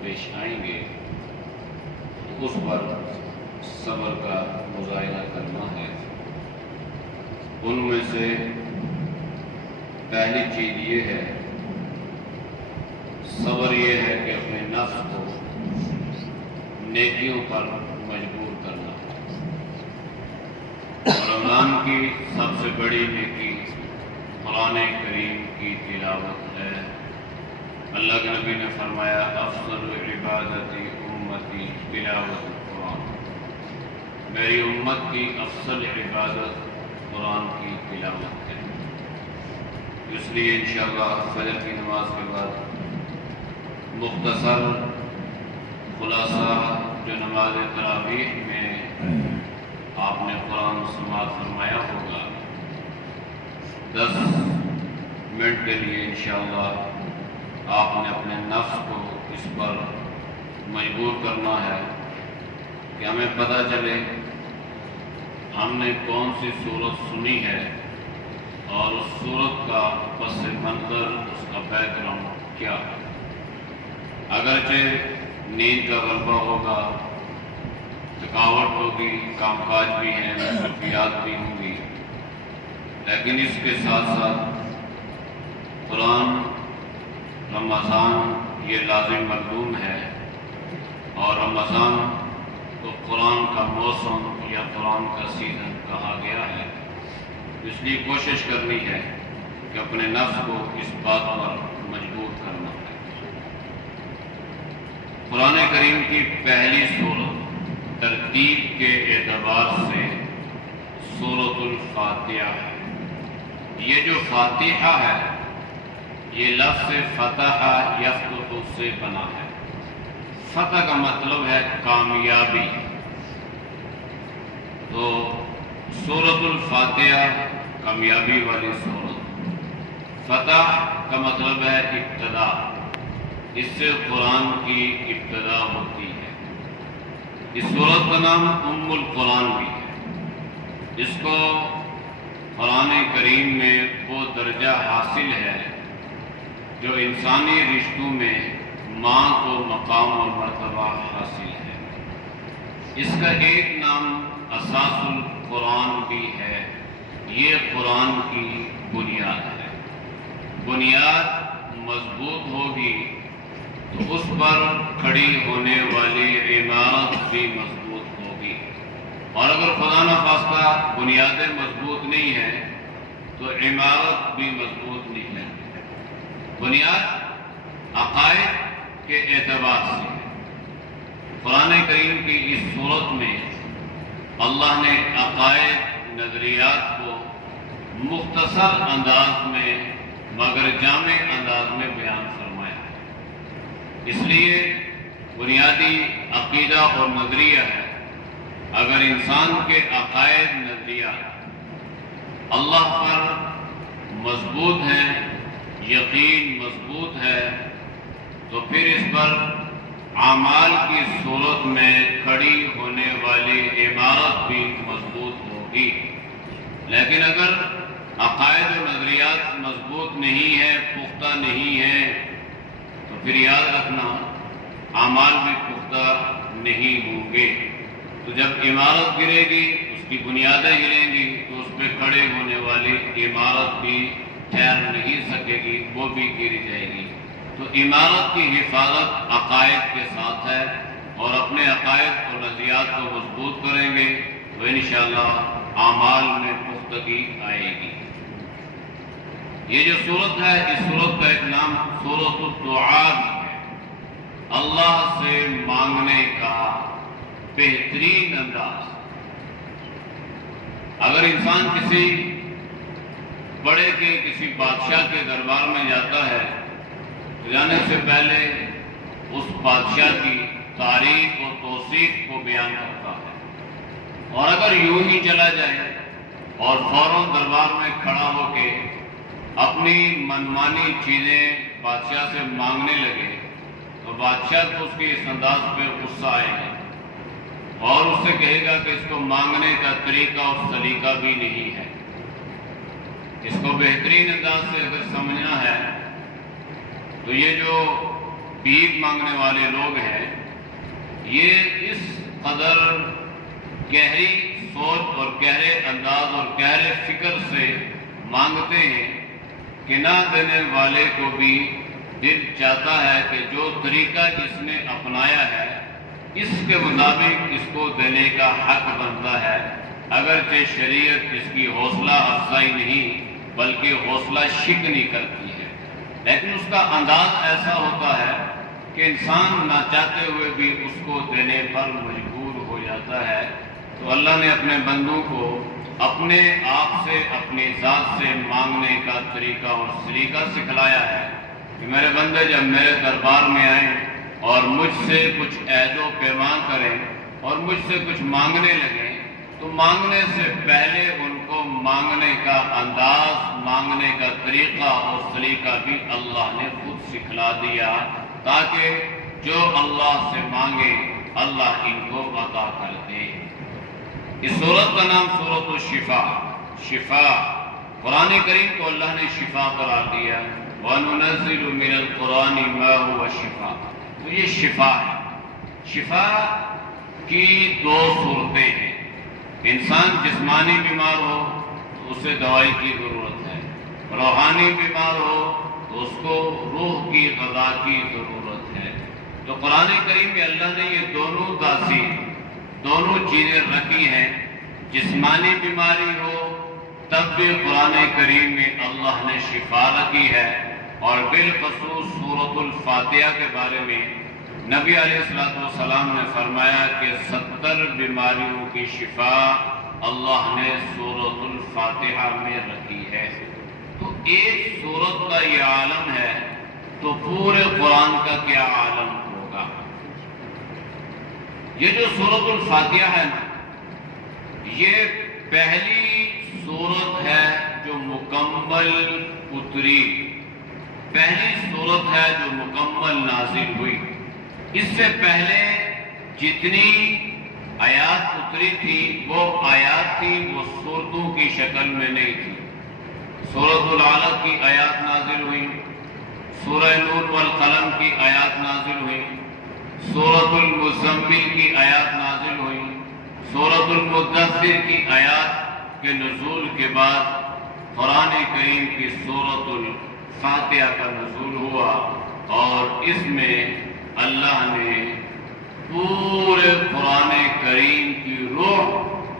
پیش آئیں گے اس پر صبر کا مظاہرہ کرنا ہے۔ ان میں سے پہلی چیز یہ ہے، صبر یہ ہے کہ اپنے نفس کو نیکیوں پر مجبور کرنا۔ رمضان کی سب سے بڑی نیکی قرآن کریم کی تلاوت ہے۔ اللہ کے نبی نے فرمایا افضل عبادتی امتی تلاوت القرآن، میری امت کی افضل عبادت قرآن کی تلاوت ہے۔ اس لیے انشاءاللہ فجر کی نماز کے بعد مختصر خلاصہ جو نماز تراویح میں آپ نے قرآن سماعت فرمایا ہوگا، 10 منٹ کے لیے انشاءاللہ آپ نے اپنے نفس کو اس پر مجبور کرنا ہے کہ ہمیں پتہ چلے ہم نے کون سی صورت سنی ہے اور اس صورت کا پس منظر، اس کا بیک گراؤنڈ کیا ہے۔ اگرچہ نیند کا غلبہ ہوگا، تھکاوٹ ہوگی، کام کاج بھی ہیں، مصروفیات بھی ہوں گی، لیکن اس کے ساتھ ساتھ قرآن رمضان یہ لازم ملزوم ہے، اور رمضان کو قرآن کا موسم یا قرآن کا سیزن کہا گیا ہے۔ اس لیے کوشش کرنی ہے کہ اپنے نفس کو اس بات پر مجبور کرنا ہے۔ قرآن کریم کی پہلی سورت ترتیب کے اعتبار سے سورۃ الفاتحہ ہے۔ یہ جو فاتحہ ہے یہ لفظ فتح یفتح سے بنا ہے۔ فتح کا مطلب ہے کامیابی، تو سورۃ الفاتحہ کامیابی والی سورت۔ فتح کا مطلب ہے ابتدا، اس سے قرآن کی ابتدا ہوتی ہے۔ اس سورت کا نام ام القرآن بھی ہے۔ اس کو قرآن کریم میں وہ درجہ حاصل ہے جو انسانی رشتوں میں ماں کو مقام اور مرتبہ حاصل ہے۔ اس کا ایک نام اساس القرآن بھی ہے۔ یہ قرآن کی بنیاد ہے۔ بنیاد مضبوط ہوگی تو اس پر کھڑی ہونے والی عمارت بھی مضبوط ہوگی، اور اگر خدا نخواستہ بنیادیں مضبوط نہیں ہیں تو عمارت بھی مضبوط نہیں ہے۔ بنیاد عقائد کے اعتبار سے قرآن کریم کی اس صورت میں اللہ نے عقائد نظریات کو مختصر انداز میں مگر جامع انداز میں بیان فرمایا ہے۔ اس لیے بنیادی عقیدہ اور نظریہ ہے، اگر انسان کے عقائد نظریات اللہ پر مضبوط ہیں، یقین مضبوط ہے، تو پھر اس پر اعمال کی صورت میں کھڑی ہونے والی عمارت بھی مضبوط ہوگی۔ لیکن اگر عقائد و نظریات مضبوط نہیں ہیں، پختہ نہیں ہیں، تو پھر یاد رکھنا اعمال بھی پختہ نہیں ہوں گے۔ تو جب عمارت گرے گی، اس کی بنیادیں گریں گی، تو اس پہ کھڑے ہونے والی عمارت بھی ٹھہر نہیں سکے گی، وہ بھی گر جائے گی۔ تو عمارت کی حفاظت عقائد کے ساتھ ہے، اور اپنے عقائد اور نظریات کو مضبوط کریں گے تو انشاءاللہ اعمال میں پختگی آئے گی۔ یہ جو صورت ہے، اس صورت کا ایک نام سورۃ الدعاء بھی ہے۔ اللہ سے مانگنے کا بہترین انداز۔ اگر انسان کسی بڑے کے، کسی بادشاہ کے دربار میں جاتا ہے تو جانے سے پہلے اس بادشاہ کی تعریف اور توصیف کو بیان کرتا ہے، اور اگر یوں ہی چلا جائے اور فوراً دربار میں کھڑا ہو کے اپنی منمانی چیزیں بادشاہ سے مانگنے لگے تو بادشاہ کو اس کے اس انداز پہ غصہ آئے گا اور اس سے کہے گا کہ اس کو مانگنے کا طریقہ اور سلیقہ بھی نہیں ہے۔ اس کو بہترین انداز سے اگر سمجھنا ہے تو یہ جو بھیک مانگنے والے لوگ ہیں، یہ اس قدر گہری سوچ اور گہرے انداز اور گہرے فکر سے مانگتے ہیں کہ نہ دینے والے کو بھی دل چاہتا ہے کہ جو طریقہ اس نے اپنایا ہے اس کے مطابق اس کو دینے کا حق بنتا ہے، اگرچہ شریعت اس کی حوصلہ افزائی نہیں بلکہ حوصلہ شکنی کرتی ہے، لیکن اس کا انداز ایسا ہوتا ہے کہ انسان نہ چاہتے ہوئے بھی اس کو دینے پر مجبور ہو جاتا ہے۔ تو اللہ نے اپنے بندوں کو اپنے آپ سے، اپنی ذات سے مانگنے کا طریقہ اور سلیقہ سکھلایا ہے کہ میرے بندے جب میرے دربار میں آئیں اور مجھ سے کچھ عہد و پیمان کریں اور مجھ سے کچھ مانگنے لگیں تو مانگنے سے پہلے ان کو مانگنے کا انداز، مانگنے کا طریقہ اور سلیقہ بھی اللہ نے خود سکھلا دیا، تاکہ جو اللہ سے مانگے اللہ ان کو عطا کر دے۔ اس سورت کا نام سورۃ الشفا، شفا، قرآن کریم کو اللہ نے شفا قرار دیا، وَنُنَزِّلُ مِنَ الْقُرْآنِ مَا هُوَ شِفَا۔ تو یہ شفا ہے۔ شفا کی دو صورتیں ہیں، انسان جسمانی بیمار ہو تو اسے دوائی کی ضرورت ہے، روحانی بیمار ہو تو اس کو روح کی غذا کی ضرورت ہے۔ تو قرآن کریم میں اللہ نے یہ دونوں چیزیں رکھی ہیں، جسمانی بیماری ہو تب بھی قرآن کریم میں اللہ نے شفا رکھی ہے، اور بالخصوص سورۃ الفاتحہ کے بارے میں نبی علیہ السلام نے فرمایا کہ 70 بیماریوں کی شفا اللہ نے سورۃ الفاتحہ میں رکھی ہے۔ تو ایک سورت کا یہ عالم ہے تو پورے قرآن کا کیا عالم ہوگا۔ یہ جو سورۃ الفاتحہ ہے نا، یہ پہلی سورت ہے جو مکمل اتری، پہلی سورت ہے جو مکمل نازل ہوئی۔ اس سے پہلے جتنی آیات اتری تھی وہ آیات تھی، وہ سورتوں کی شکل میں نہیں تھی۔ سورۃ العلق کی آیات نازل ہوئی، سورہ نون والقلم کی آیات نازل ہوئی، سورۃ المزمل کی آیات نازل ہوئی، سورۃ المدثر کی آیات کے نزول کے بعد قرآن کریم کی سورۃ الفاتحہ کا نزول ہوا، اور اس میں اللہ نے پورے قرآن کریم کی روح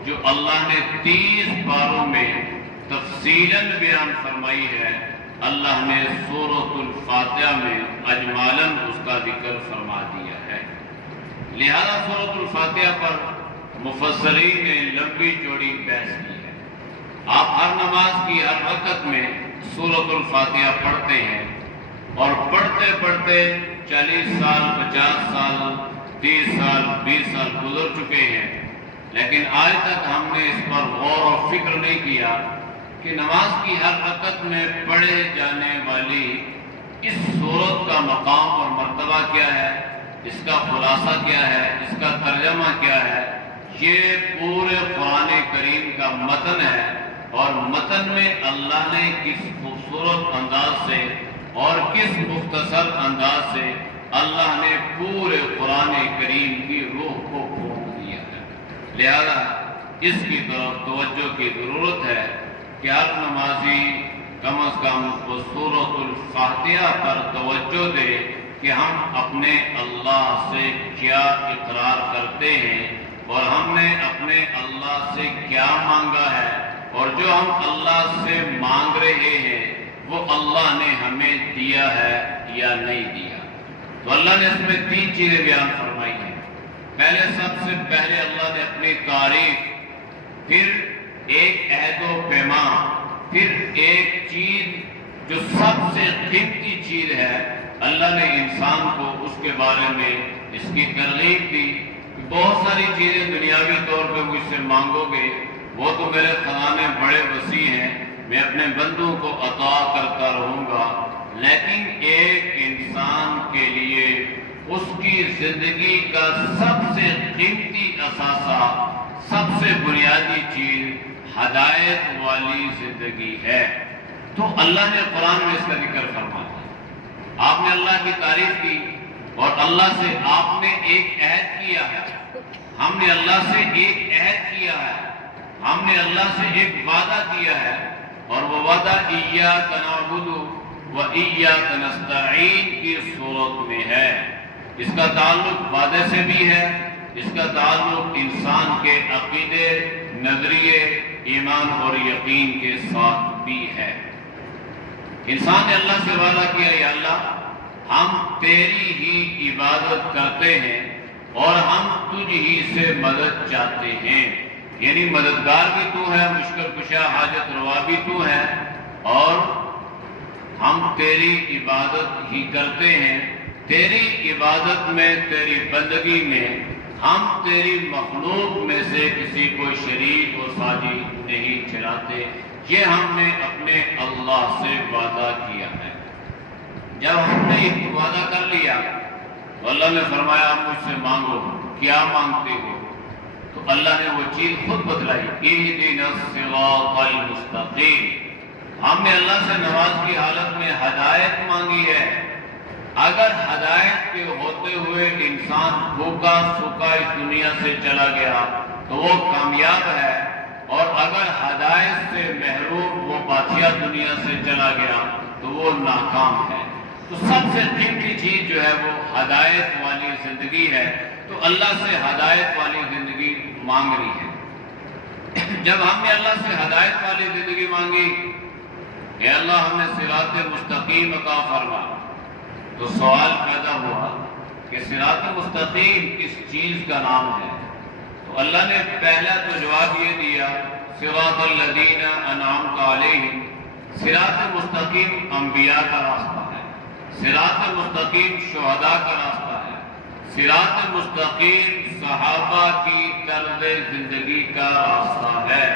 جو اللہ نے 30 پاروں میں تفصیلاً بیان فرمائی ہے، اللہ نے سورۃ الفاتحہ میں اجمالاً اس کا ذکر فرما دیا ہے۔ لہذا سورۃ الفاتحہ پر مفسرین نے لمبی چوڑی بحث کی ہے۔ آپ ہر نماز کی ہر رکعت میں سورۃ الفاتحہ پڑھتے ہیں، اور پڑھتے پڑھتے 40 سال، 50 سال، 30 سال، 20 سال گزر چکے ہیں، لیکن آج تک ہم نے اس پر غور و فکر نہیں کیا کہ نماز کی ہر رکعت میں پڑھے جانے والی اس سورت کا مقام اور مرتبہ کیا ہے، اس کا خلاصہ کیا ہے، اس کا ترجمہ کیا ہے۔ یہ پورے قرآن کریم کا متن ہے، اور متن میں اللہ نے کس خوبصورت انداز سے اور کس مختصر انداز سے اللہ نے پورے قرآن کریم کی روح کو پھونک دیا ہے۔ لہذا اس کی طرف توجہ کی ضرورت ہے کہ ہر نمازی کم از کم وہ سورۃ الفاتحہ پر توجہ دے کہ ہم اپنے اللہ سے کیا اقرار کرتے ہیں، اور ہم نے اپنے اللہ سے کیا مانگا ہے، اور جو ہم اللہ سے مانگ رہے ہیں وہ اللہ نے ہمیں دیا ہے یا نہیں دیا۔ تو اللہ نے اس میں 3 چیزیں بیان فرمائی ہیں۔ پہلے، سب سے پہلے اللہ نے اپنی تعریف، پھر ایک عہد و پیمان، پھر ایک چیز جو سب سے قیمتی چیز ہے، اللہ نے انسان کو اس کے بارے میں اس کی ترغیب دی کہ بہت ساری چیزیں دنیاوی طور پہ مجھ سے مانگو گے، وہ تو میرے خزانے بڑے وسیع ہیں، میں اپنے بندوں کو عطا کرتا رہوں گا، لیکن ایک انسان کے لیے اس کی زندگی کا سب سے قیمتی اثاثہ، سب سے بنیادی چیز ہدایت والی زندگی ہے۔ تو اللہ نے قرآن میں اس کا ذکر فرمایا۔ آپ نے اللہ کی تعریف کی اور اللہ سے آپ نے ایک عہد کیا ہے، ہم نے اللہ سے ایک عہد کیا ہے، ہم نے اللہ سے ایک وعدہ کیا ہے، اور وہ وعدہ ایاک نعبد و ایاک نستعین کی صورت میں ہے۔ اس کا تعلق وعدے سے بھی ہے، اس کا تعلق انسان کے عقیدے، نظریے، ایمان اور یقین کے ساتھ بھی ہے۔ انسان نے اللہ سے وعدہ کیا، یا اللہ ہم تیری ہی عبادت کرتے ہیں اور ہم تجھ ہی سے مدد چاہتے ہیں، یعنی مددگار بھی تو ہے، مشکل کشا حاجت روا بھی تو ہے، اور ہم تیری عبادت ہی کرتے ہیں۔ تیری عبادت میں، تیری بندگی میں ہم تیری مخلوق میں سے کسی کو شریک و ساجی نہیں ٹھہراتے، یہ ہم نے اپنے اللہ سے وعدہ کیا ہے۔ جب ہم نے ایک وعدہ کر لیا تو اللہ نے فرمایا مجھ سے مانگو، کیا مانگتے ہو؟ تو اللہ نے وہ چیز خود بتلائی، اہدنا الصراط المستقیم۔ ہم نے اللہ سے نماز کی حالت میں ہدایت مانگی ہے۔ اگر ہدایت کے ہوتے ہوئے انسان بھوکا سوکھا اس دنیا سے چلا گیا تو وہ کامیاب ہے، اور اگر ہدایت سے محروم وہ بادشاہ دنیا سے چلا گیا تو وہ ناکام ہے۔ تو سب سے قیمتی چیز جو ہے وہ ہدایت والی زندگی ہے، تو اللہ سے ہدایت والی زندگی مانگ رہی ہے۔ جب ہم نے اللہ سے ہدایت والی زندگی مانگی، اے اللہ ہمیں صراط مستقیم عطا فرما، تو سوال پیدا ہوا کہ صراط مستقیم کس چیز کا نام ہے؟ تو اللہ نے پہلا تو جواب یہ دیا، صراط الذین انعمت علیہم۔ صراط مستقیم انبیاء کا راستہ ہے، صراط مستقیم شہداء کا راستہ ہے، صراط مستقیم صحابہ کی طرز زندگی کا راستہ ہے،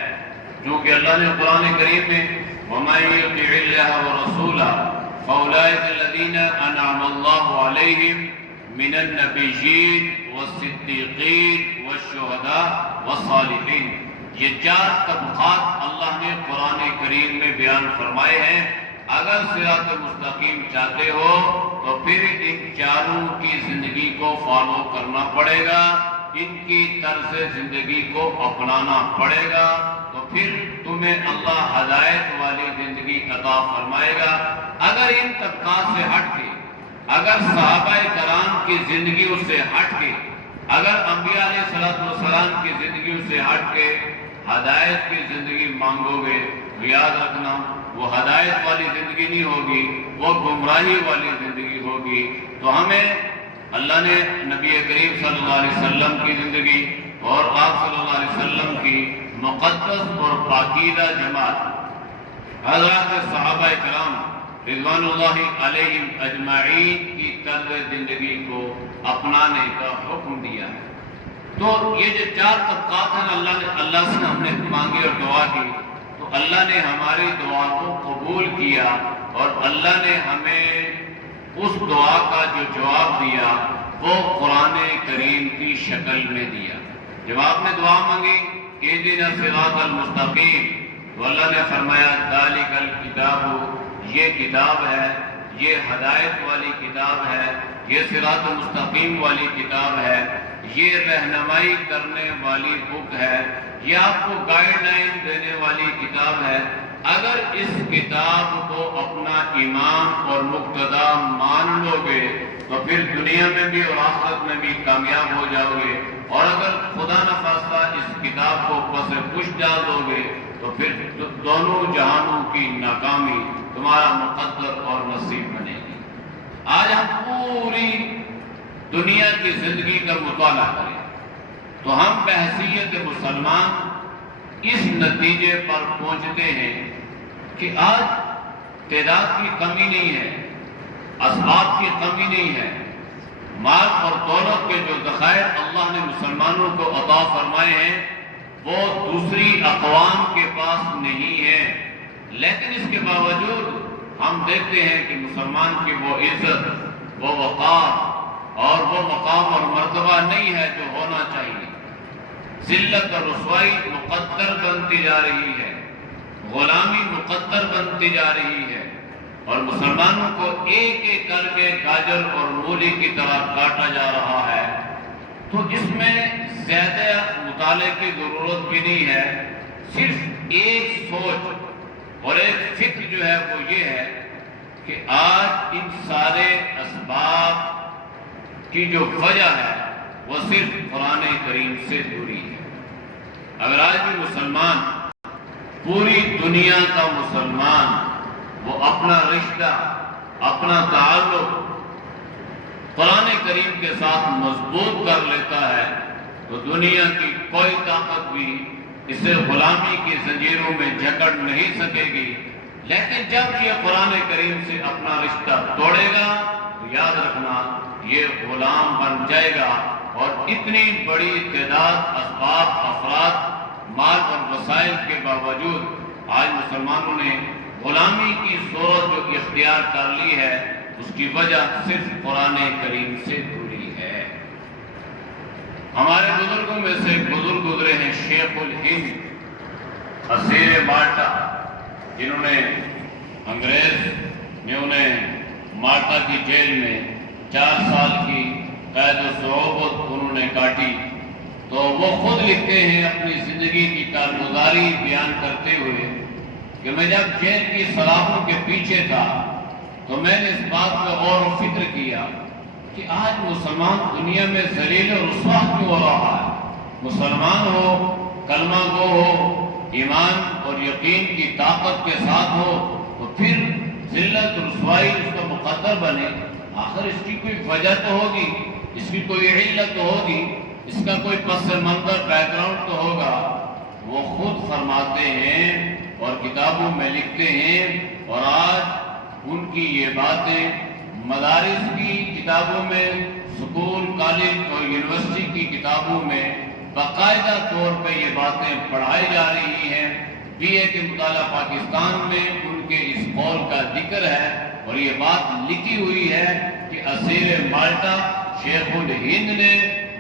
کیونکہ اللہ نے قرآن کریم میں وَمَن يُطِعِ اللَّهَ وَرَسُولَهُ فَأُولَٰئِكَ الَّذِينَ أَنْعَمَ اللَّهُ عَلَيْهِمْ مِنَ النَّبِيِّينَ وَالصِّدِّيقِينَ وَالشُّهَدَاءِ وَالصَّالِحِينَ، یہ چار طبقات اللہ نے قرآن کریم میں بیان فرمائے ہیں۔ اگر صراط مستقیم چاہتے ہو تو پھر ان چاروں کی زندگی کو فالو کرنا پڑے گا، ان کی طرز زندگی کو اپنانا پڑے گا، تو پھر تمہیں اللہ ہدایت والی زندگی عطا فرمائے گا۔ اگر ان طبقات سے ہٹ کے، اگر صحابہ کرام کی زندگیوں سے ہٹ کے، اگر انبیاء علیہ السلام کی زندگیوں سے ہٹ کے ہدایت کی زندگی مانگو گے تو یاد رکھنا وہ ہدایت والی زندگی نہیں ہوگی، وہ گمراہی والی زندگی ہوگی۔ تو ہمیں اللہ نے نبی کریم صلی اللہ علیہ وسلم کی زندگی اور آپ صلی اللہ علیہ وسلم کی مقدس اور پاکیزہ جماعت حضرات صحابہ کرام رضوان اللہ علیہم اجمعین کی طرز زندگی کو اپنانے کا حکم دیا ہے۔ تو یہ جو چار طبقات ہیں اللہ سے ہم نے مانگی اور دعا کی، تو اللہ نے ہماری دعا کو قبول کیا، اور اللہ نے ہمیں اس دعا کا جو جواب دیا وہ قرآن کریم کی شکل میں دیا۔ جب آپ نے دعا مانگی اہدنا الصراط المستقیم، تو اللہ نے فرمایا ذالک الکتاب، یہ کتاب ہے، یہ ہدایت والی کتاب ہے، یہ صراط مستقیم والی کتاب ہے، یہ رہنمائی کرنے والی بک ہے، یہ آپ کو گائیڈ لائن دینے والی کتاب ہے۔ اگر اس کتاب کو اپنا امام اور مقتدا مان لو گے تو پھر دنیا میں بھی اور آخرت میں بھی کامیاب ہو جاؤ گے، اور اگر خدا نخواستہ اس کتاب کو پس پش ڈال دو گے تو پھر دونوں جہانوں کی ناکامی تمہارا مقدر اور نصیب بنے گی۔ آج ہم پوری دنیا کی زندگی کا مطالعہ کریں تو ہم بحیثیت مسلمان اس نتیجے پر پہنچتے ہیں کہ آج تعداد کی کمی نہیں ہے، اسباب کی کمی نہیں ہے، مال اور دولت کے جو ذخائر اللہ نے مسلمانوں کو عطا فرمائے ہیں وہ دوسری اقوام کے پاس نہیں ہیں، لیکن اس کے باوجود ہم دیکھتے ہیں کہ مسلمان کی وہ عزت، وہ وقار اور وہ مقام اور مرتبہ نہیں ہے جو ہونا چاہیے۔ ذلت اور رسوائی مقدر بنتی جا رہی ہے، غلامی مقدر بنتی جا رہی ہے، اور مسلمانوں کو ایک ایک کر کے گاجر اور مولی کی طرح کاٹا جا رہا ہے، تو اس میں زیادہ مطالعے کی ضرورت بھی نہیں ہے۔ صرف ایک سوچ اور ایک فکر جو ہے وہ یہ ہے کہ آج ان سارے اسباب کی جو وجہ ہے وہ صرف قرآن کریم سے دوری ہے۔ اگر آج بھی مسلمان، پوری دنیا کا مسلمان، وہ اپنا رشتہ، اپنا تعلق قرآن کریم کے ساتھ مضبوط کر لیتا ہے تو دنیا کی کوئی طاقت بھی اسے غلامی کی زنجیروں میں جکڑ نہیں سکے گی۔ لیکن جب یہ قرآن کریم سے اپنا رشتہ توڑے گا تو یاد رکھنا یہ غلام بن جائے گا، اور اتنی بڑی تعداد اسباب، افراد، مال اور وسائل کے باوجود آج مسلمانوں نے غلامی کی صورت جو اختیار کر لی ہے، اس کی وجہ صرف قرآن کریم سے دوری ہے۔ ہمارے بزرگوں میں سے بزرگ گزرے ہیں شیخ الہند اسیر مالٹا، جنہوں نے انگریز نے انہیں مالٹا کی جیل میں 4 سال کی قید و صعوبت انہوں نے کاٹی، تو وہ خود لکھتے ہیں اپنی زندگی کی کارگزاری بیان کرتے ہوئے کہ میں جب جیل کی سلاخوں کے پیچھے تھا تو میں نے اس بات پر غور و فکر کیا کہ آج مسلمان دنیا میں ذلیل و رسوا کیوں ہو رہا ہے۔ مسلمان ہو، کلمہ گو ہو، ایمان اور یقین کی طاقت کے ساتھ ہو، تو پھر ذلت و رسوائی اس کا مقدر بنے۔ آخر اس کی کوئی وجہ تو ہوگی، اس کی کوئی علت تو ہوگی، اس کا کوئی پس منظر بیک گراؤنڈ تو ہوگا۔ وہ خود فرماتے ہیں اور کتابوں میں لکھتے ہیں، اور آج ان کی یہ باتیں مدارس کی کتابوں میں، سکول، کالج اور یونیورسٹی کی کتابوں میں باقاعدہ طور پہ یہ باتیں پڑھائی جا رہی ہیں۔ بی اے کے مطالعہ پاکستان میں ان کے اس قول کا ذکر ہے، اور یہ بات لکھی ہوئی ہے کہ اسیر مالٹا شیخ الہند نے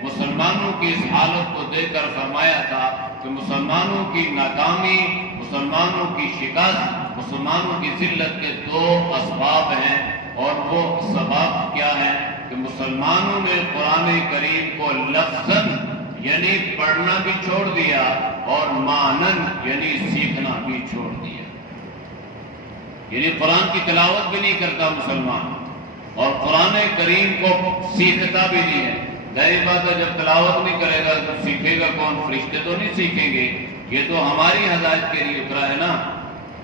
مسلمانوں کی اس حالت کو دیکھ کر فرمایا تھا کہ مسلمانوں کی ناکامی، مسلمانوں کی شکست، مسلمانوں کی ذلت کے 2 اسباب ہیں، اور وہ سبب کیا ہے کہ مسلمانوں نے قرآن کریم کو لفظاً یعنی پڑھنا بھی چھوڑ دیا، اور معنن یعنی سیکھنا بھی چھوڑ دیا۔ یعنی قرآن کی تلاوت بھی نہیں کرتا مسلمان، اور قرآن کریم کو سیکھتا بھی نہیں ہے۔ ظاہر بات ہے جب تلاوت نہیں کرے گا تو سیکھے گا کون؟ فرشتے تو نہیں سیکھیں گے، یہ تو ہماری ہدایت کے لیے اترا ہے نا۔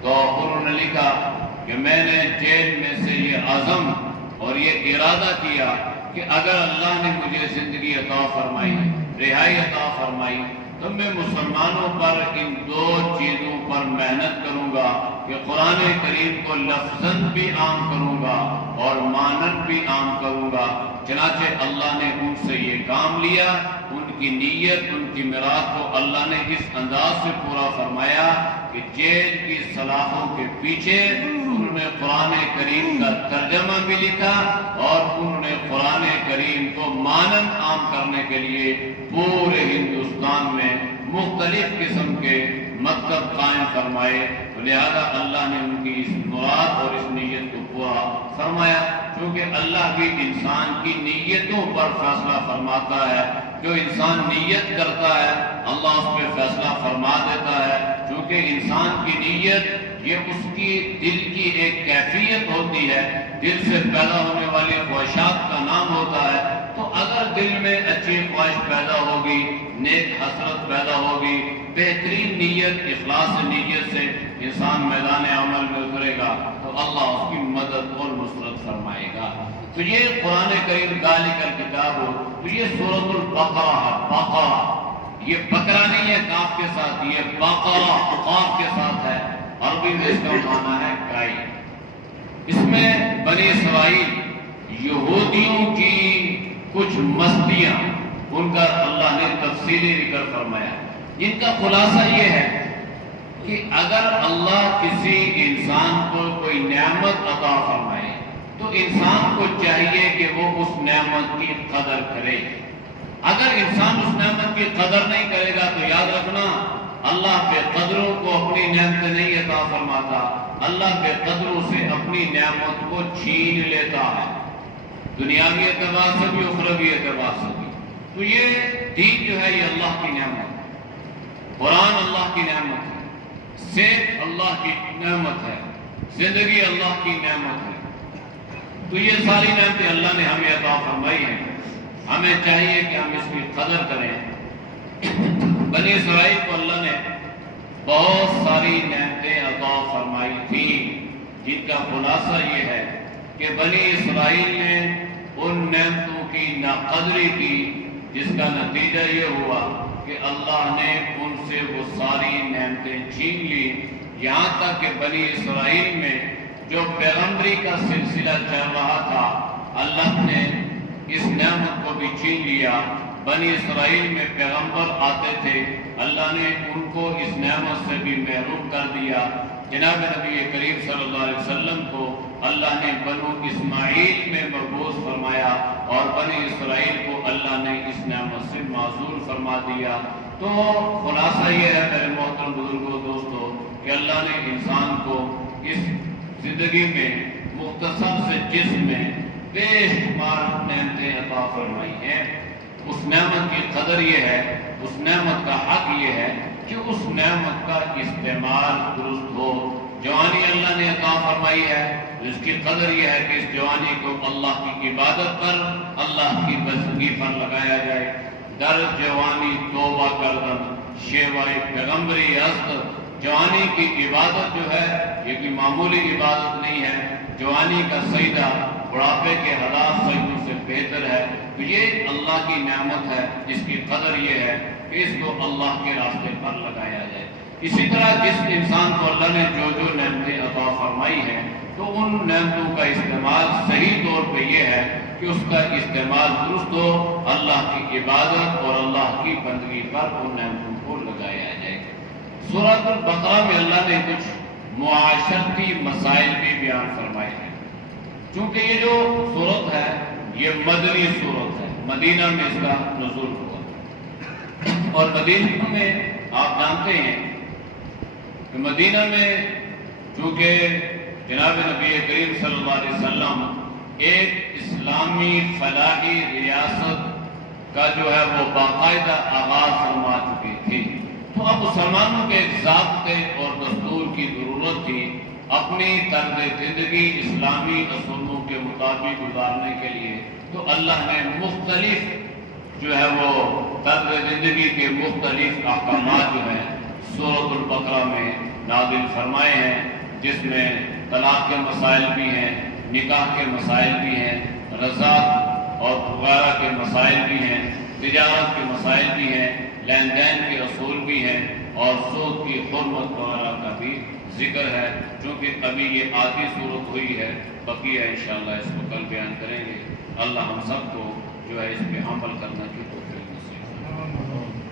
تو انہوں نے لکھا کہ میں نے جیل میں سے یہ عزم اور یہ ارادہ کیا کہ اگر اللہ نے مجھے زندگی عطا فرمائی، رہائی عطا فرمائی، تو میں مسلمانوں پر ان 2 چیزوں پر محنت کروں گا کہ قرآن کریم کو لفظاً بھی عام کروں گا اور معنن بھی عام کروں گا۔ چنانچہ اللہ نے ان سے یہ کام لیا۔ ان کی نیت، ان کی مراد کو اللہ نے اس انداز سے پورا فرمایا کہ جیل کی سلاخوں کے پیچھے انہوں نے قرآن کریم کا ترجمہ بھی لکھا، اور انہوں نے قرآن کریم کو معنن عام کرنے کے لیے پورے ہندوستان میں مختلف قسم کے مکتب قائم فرمائے۔ لہذا اللہ نے ان کی اس مراد اور اس نیت کو پورا فرمایا، کیونکہ اللہ بھی انسان کی نیتوں پر فیصلہ فرماتا ہے۔ جو انسان نیت کرتا ہے اللہ اس پہ فیصلہ فرما دیتا ہے، کیونکہ انسان کی نیت یہ اس کی دل کی ایک کیفیت ہوتی ہے، دل سے پیدا ہونے والی خواہشات کا نام ہوتا ہے۔ تو اگر دل میں اچھی خواہش پیدا ہوگی، نیک حسرت پیدا ہوگی، بہترین نیت، اخلاص نیت سے انسان میدان عمل میں اترے گا تو اللہ اس کی مدد اور نصرت فرمائے گا۔ تو یہ قرآن کریم ذالک الکتاب ہو، تو یہ سورۃ البقرہ ہے۔ بقرہ یہ بکرا نہیں ہے کاف کے ساتھ، یہ بقرہ قاف کے ساتھ ہے۔ عربی میں اس کا معنی ہے گائے۔ اس میں بنی اسرائیل یہودیوں کی کچھ مستیاں ان کا اللہ نے تفصیلی ذکر فرمایا، جن کا خلاصہ یہ ہے کہ اگر اللہ کسی انسان کو کوئی نعمت عطا فرمائے تو انسان کو چاہیے کہ وہ اس نعمت کی قدر کرے۔ اگر انسان اس نعمت کی قدر نہیں کرے گا تو یاد رکھنا اللہ بے قدروں کو اپنی نعمت نہیں عطا فرماتا، اللہ کے قدروں سے اپنی نعمت کو چھین لیتا ہے، دنیاوی اعتبار سے بھی اخروی اعتبار سے بھی۔ تو یہ دین جو ہے یہ اللہ کی نعمت ہے، قرآن اللہ کی نعمت ہے، صحت اللہ کی نعمت ہے، زندگی اللہ کی نعمت ہے۔ تو یہ ساری نعمتیں اللہ نے ہمیں عطا فرمائی ہیں، ہمیں چاہیے کہ ہم اس کی قدر کریں۔ بنی اسرائیل کو اللہ نے بہت ساری نعمتیں عطا فرمائی تھیں، جن کا خلاصہ یہ ہے کہ بنی اسرائیل نے ان نعمتوں کی ناقدری کی، جس کا نتیجہ یہ ہوا کہ اللہ نے ان سے وہ ساری نعمتیں چھین لی، یہاں تک کہ بنی اسرائیل میں جو پیغمبری کا سلسلہ چل رہا تھا اللہ نے اس نعمت کو بھی چھین لیا۔ بنی اسرائیل میں پیغمبر آتے تھے، اللہ نے ان کو اس نعمت سے بھی محروم کر دیا۔ جناب نبی کریم صلی اللہ علیہ وسلم کو اللہ نے بنو اسماعیل میں مبعوث فرمایا اور بنی اسرائیل کو اللہ نے اس نعمت سے معزول فرما دیا۔ تو خلاصہ یہ ہے میرے محترم بزرگوں دوستو کہ اللہ نے انسان کو اس زندگی میں مختصر سے جسم میں بے شمار نعمتیں عطا فرمائی ہیں۔ اس نعمت کی قدر یہ ہے، اس نعمت کا حق یہ ہے کہ اس نعمت کا استعمال درست ہو۔ جوانی اللہ نے عطا فرمائی ہے، اس کی قدر یہ ہے کہ اس جوانی کو اللہ کی عبادت پر، اللہ کی بندگی پر لگایا جائے۔ در جوانی توبہ کردن شیوائے پیغمبری است، جوانی کی عبادت جو ہے یہ کوئی معمولی عبادت نہیں ہے۔ جوانی کا سجدہ بڑھاپے کے حالات سجدوں سے بہتر ہے۔ تو یہ اللہ کی نعمت ہے، جس کی قدر یہ ہے کہ اس کو اللہ کے راستے پر لگایا جائے۔ اسی طرح جس انسان کو اللہ نے جو جو نعمتیں عطا فرمائی ہیں تو ان نعمتوں کا استعمال صحیح طور پہ یہ ہے کہ اس کا استعمال درست ہو، اللہ کی عبادت اور اللہ کی بندگی پر ان نعمتوں کو لگایا جائے۔ سورۃ البقرہ میں اللہ نے کچھ معاشرتی مسائل بھی بیان فرمائے ہیں۔ چونکہ یہ جو سورت ہے یہ مدنی سورت ہے، مدینہ میں اس کا نزول ہوا، اور مدینہ میں آپ جانتے ہیں کہ مدینہ میں چونکہ جناب نبی کریم صلی اللہ علیہ وسلم ایک اسلامی فلاحی ریاست کا جو ہے وہ باقاعدہ آغاز فرما چکی تھی، تو اب مسلمانوں کے ایک ضابطے اور دستور کی ضرورت تھی اپنی طرز زندگی اسلامی اصولوں کے مطابق گزارنے کے لیے۔ تو اللہ نے مختلف جو ہے وہ طرز زندگی کے مختلف احکامات جو ہیں سورۃ البقرہ میں نازل فرمائے ہیں، جس میں طلاق کے مسائل بھی ہیں، نکاح کے مسائل بھی ہیں، رضاعت اور وغیرہ کے مسائل بھی ہیں، تجارت کے مسائل بھی ہیں، لین دین کے اصول بھی ہیں، اور سود کی حرمت وغیرہ کا بھی ذکر ہے۔ چونکہ ابھی یہ آدھی صورت ہوئی ہے، بقیہ انشاءاللہ اس کو کل بیان کریں گے۔ اللہ ہم سب کو جو ہے اس پہ عمل کرنا کی توفیق نصیب فرمائے۔